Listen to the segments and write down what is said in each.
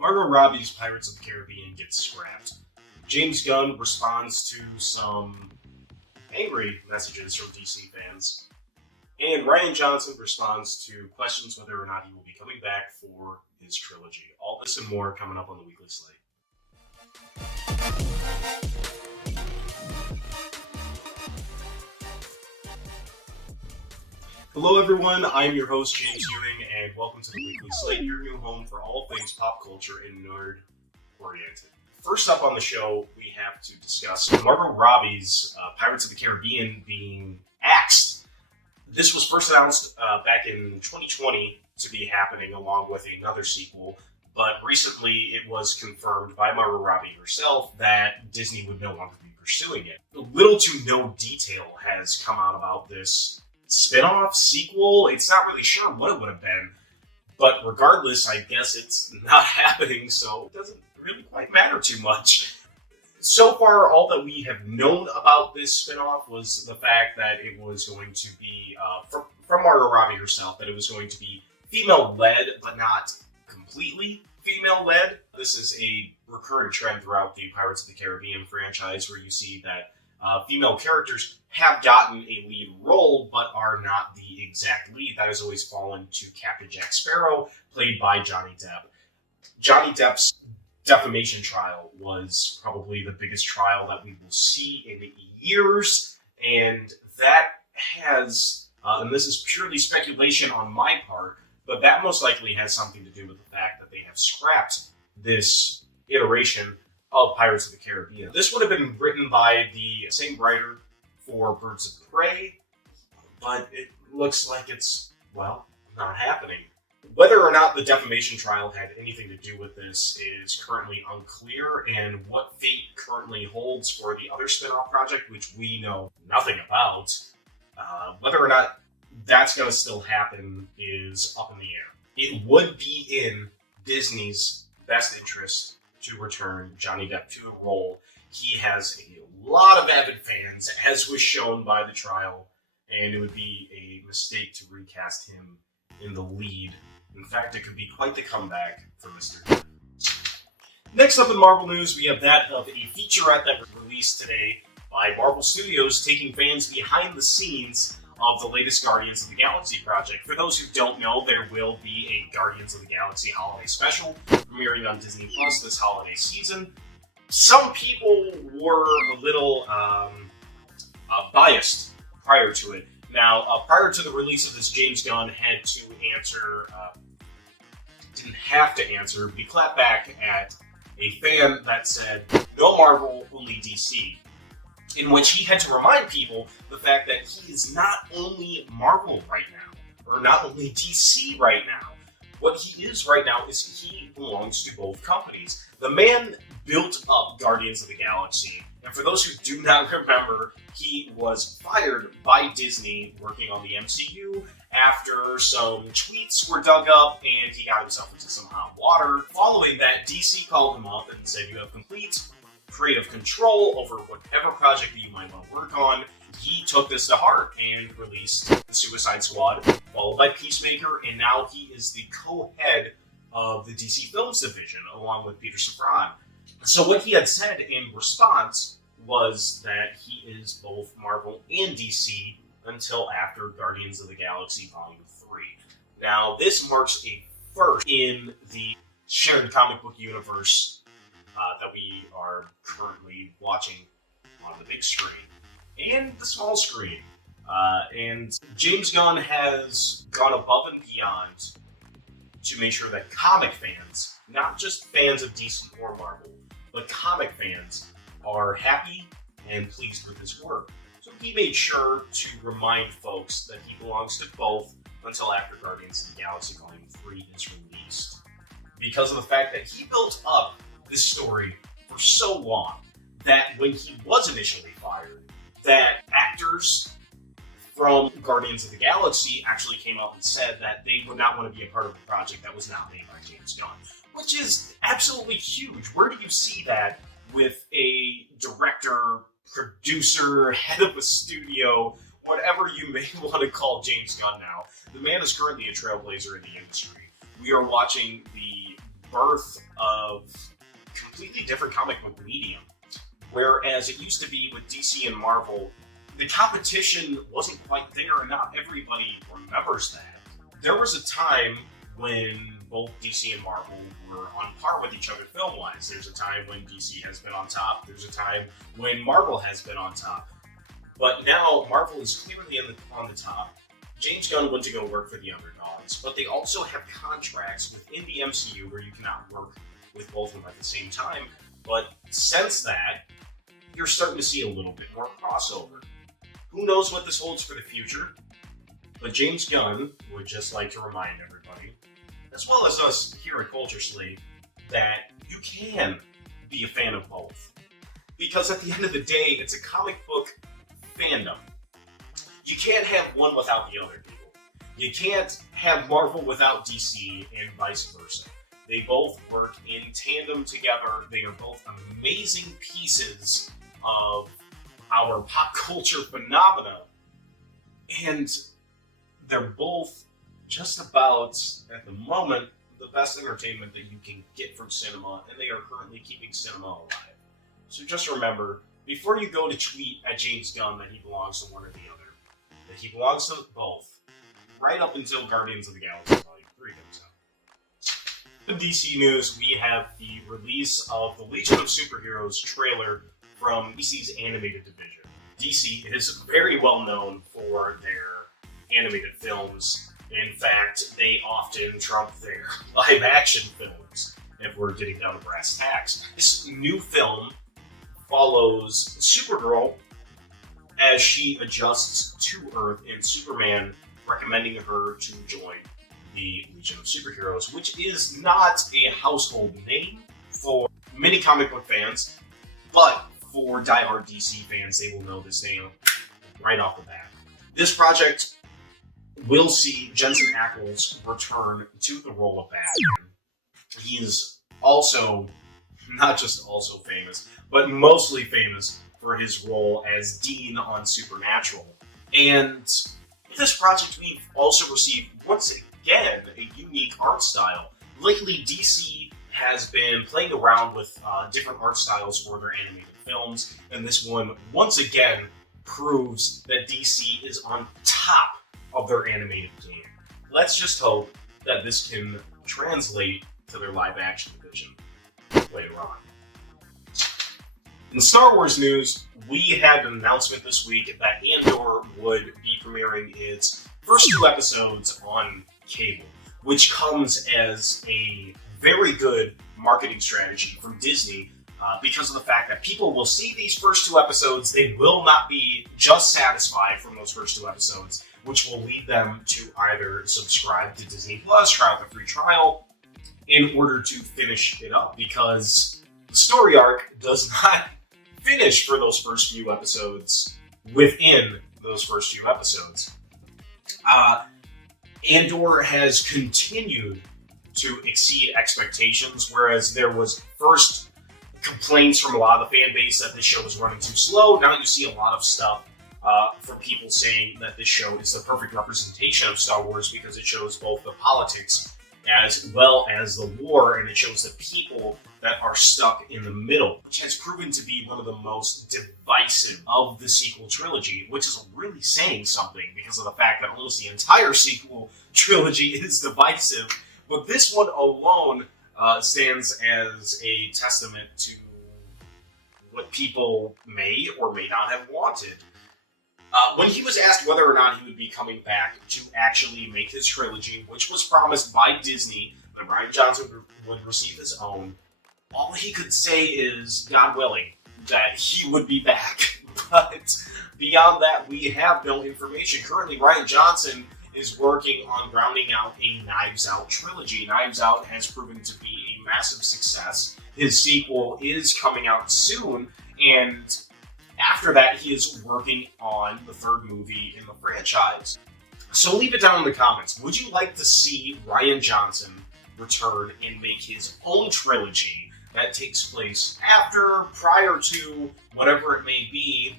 Margot Robbie's Pirates of the Caribbean gets scrapped. James Gunn responds to some angry messages from DC fans. And Rian Johnson responds to questions whether or not he will be coming back for his trilogy. All this and more coming up on the Weekly Slate. Hello everyone, I'm your host James Ewing, and welcome to the Weekly Slate, your new home for all things pop culture and nerd-oriented. First up on the show, we have to discuss Margot Robbie's Pirates of the Caribbean being axed. This was first announced back in 2020 to be happening along with another sequel, but recently it was confirmed by Margot Robbie herself that Disney would no longer be pursuing it. Little to no detail has come out about this spin-off, sequel. It's not really sure what it would have been, but regardless, I guess it's not happening, so it doesn't really quite matter too much. So far, all that we have known about this spin-off was the fact that it was going to be, from Margot Robbie herself, that it was going to be female-led, but not completely female-led. This is a recurring trend throughout the Pirates of the Caribbean franchise, where you see that female characters have gotten a lead role, but are not the exact lead. That has always fallen to Captain Jack Sparrow, played by Johnny Depp. Johnny Depp's defamation trial was probably the biggest trial that we will see in years, and that has, and this is purely speculation on my part, but that most likely has something to do with the fact that they have scrapped this iteration of Pirates of the Caribbean. This would have been written by the same writer for Birds of Prey, but it looks like it's, well, not happening. Whether or not the defamation trial had anything to do with this is currently unclear, and what fate currently holds for the other spin-off project, which we know nothing about, whether or not that's going to still happen is up in the air. It would be in Disney's best interest to return Johnny Depp to the role. He has a lot of avid fans, as was shown by the trial, and it would be a mistake to recast him in the lead. In fact, it could be quite the comeback for Mr. Gunn. Next up in Marvel news, we have that of a featurette that was released today by Marvel Studios, taking fans behind the scenes of the latest Guardians of the Galaxy project. For those who don't know, there will be a Guardians of the Galaxy holiday special premiering on Disney Plus this holiday season. Some people were a little biased prior to it. Now, prior to the release of this, James Gunn had to answer, didn't have to answer, be clapped back at a fan that said, "No Marvel, only DC," in which he had to remind people the fact that he is not only Marvel right now, or not only DC right now. What he is right now is he belongs to both companies. The man built up Guardians of the Galaxy, and for those who do not remember, he was fired by Disney working on the MCU after some tweets were dug up and he got himself into some hot water. Following that, DC called him up and said, "You have complete creative control over whatever project that you might want to work on." He took this to heart and released the Suicide Squad, followed by Peacemaker, and now he is the co-head of the DC Films division, along with Peter Safran. So what he had said in response was that he is both Marvel and DC until after Guardians of the Galaxy Volume 3. Now, this marks a first in the shared comic book universe that we are currently watching on the big screen and the small screen. And James Gunn has gone above and beyond to make sure that comic fans, not just fans of DC or Marvel, but comic fans, are happy and pleased with his work. So he made sure to remind folks that he belongs to both until after Guardians of the Galaxy Volume 3 is released. Because of the fact that he built up this story for so long that when he was initially fired, that actors from Guardians of the Galaxy actually came out and said that they would not want to be a part of a project that was not made by James Gunn, which is absolutely huge. Where do you see that with a director, producer, head of a studio, whatever you may want to call James Gunn now? The man is currently a trailblazer in the industry. We are watching the birth of completely different comic book medium. Whereas it used to be with DC and Marvel, the competition wasn't quite there, and not everybody remembers that. There was a time when both DC and Marvel were on par with each other film-wise. There's a time when DC has been on top. There's a time when Marvel has been on top. But now Marvel is clearly on the top. James Gunn went to go work for the underdogs, but they also have contracts within the MCU where you cannot work with both of them at the same time. But since that, you're starting to see a little bit more crossover. Who knows what this holds for the future? But James Gunn would just like to remind everybody, as well as us here at Culture Slate, that you can be a fan of both. Because at the end of the day, it's a comic book fandom. You can't have one without the other, people. You can't have Marvel without DC and vice versa. They both work in tandem together. They are both amazing pieces of our pop culture phenomena. And they're both just about, at the moment, the best entertainment that you can get from cinema, and they are currently keeping cinema alive. So just remember, before you go to tweet at James Gunn that he belongs to one or the other, that he belongs to both, right up until Guardians of the Galaxy Volume 3 comes out. In DC news, we have the release of the Legion of Superheroes trailer from DC's animated division. DC is very well known for their animated films. In fact, they often trump their live-action films, if we're getting down to brass tacks. This new film follows Supergirl as she adjusts to Earth, and Superman recommending her to join the Legion of Superheroes, which is not a household name for many comic book fans, but for diehard DC fans, they will know this name right off the bat. This project will see Jensen Ackles return to the role of Batman. He is also, not just also famous, but mostly famous for his role as Dean on Supernatural. And with this project, we've also received, once again, a unique art style. Lately, DC has been playing around with different art styles for their animated films, and this one, once again, proves that DC is on top of their animated game. Let's just hope that this can translate to their live-action division later on. In Star Wars news, we had an announcement this week that Andor would be premiering its first 2 episodes on cable, which comes as a very good marketing strategy from Disney because of the fact that people will see these first 2 episodes. They will not be just satisfied from those first 2 episodes, which will lead them to either subscribe to Disney Plus, try out the free trial, in order to finish it up, because the story arc does not finish for those first few episodes within those first few episodes. Andor has continued to exceed expectations, whereas there was first complaints from a lot of the fan base that this show was running too slow. Now you see a lot of stuff from people saying that this show is the perfect representation of Star Wars because it shows both the politics as well as the war, and it shows the people that are stuck in the middle, which has proven to be one of the most divisive of the sequel trilogy, which is really saying something because of the fact that almost the entire sequel trilogy is divisive. But this one alone stands as a testament to what people may or may not have wanted. When he was asked whether or not he would be coming back to actually make his trilogy, which was promised by Disney that Rian Johnson would receive his own, all he could say is, God willing, that he would be back. But beyond that, we have no information. Currently, Rian Johnson is working on rounding out a Knives Out trilogy. Knives Out has proven to be a massive success. His sequel is coming out soon, and after that, he is working on the 3rd movie in the franchise. So leave it down in the comments. Would you like to see Rian Johnson return and make his own trilogy that takes place after, prior to, whatever it may be?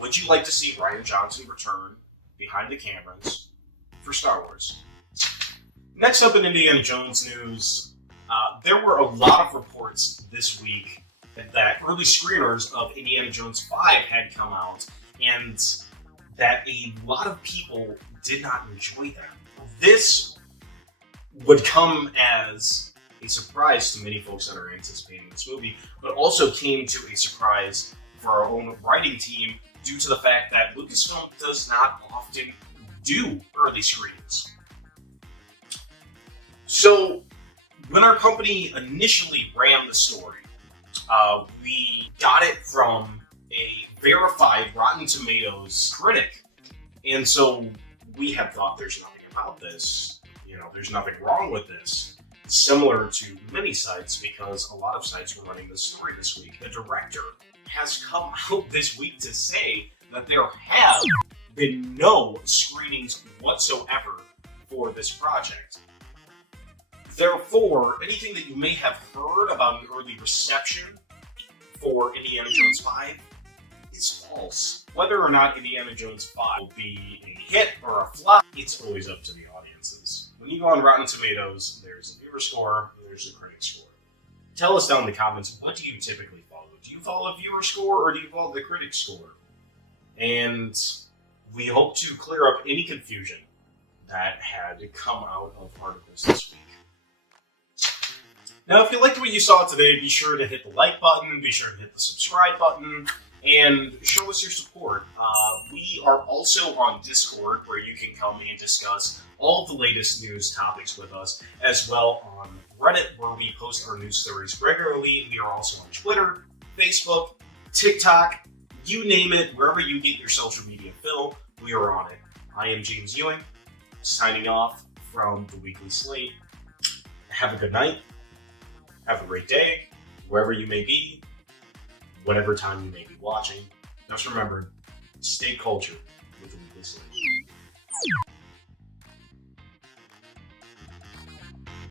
Would you like to see Rian Johnson return behind the cameras for Star Wars? Next up in Indiana Jones news, There were a lot of reports this week that early screeners of Indiana Jones 5 had come out, and that a lot of people did not enjoy them. This would come as a surprise to many folks that are anticipating this movie, but also came to a surprise for our own writing team due to the fact that Lucasfilm does not often do early screenings. So, when our company initially ran the story, we got it from a verified Rotten Tomatoes critic. And so we have thought there's nothing about this, there's nothing wrong with this. Similar to many sites, because a lot of sites were running this story this week. The director has come out this week to say that there have been no screenings whatsoever for this project. Therefore, anything that you may have heard about an early reception for Indiana Jones 5 is false. Whether or not Indiana Jones 5 will be a hit or a flop, it's always up to the audiences. When you go on Rotten Tomatoes, there's a viewer score, and there's a critic score. Tell us down in the comments, what do you typically follow? Do you follow a viewer score, or do you follow the critic score? And we hope to clear up any confusion that had come out of articles this week. Now, if you liked what you saw today, be sure to hit the like button, be sure to hit the subscribe button, and show us your support. We are also on Discord, where you can come and discuss all of the latest news topics with us, as well on Reddit, where we post our news stories regularly. We are also on Twitter, Facebook, TikTok, you name it, wherever you get your social media fill, we are on it. I am James Ewing, signing off from the Weekly Slate. Have a good night. Have a great day, wherever you may be, whatever time you may be watching. Just remember, stay cultured with the Weekly Slate.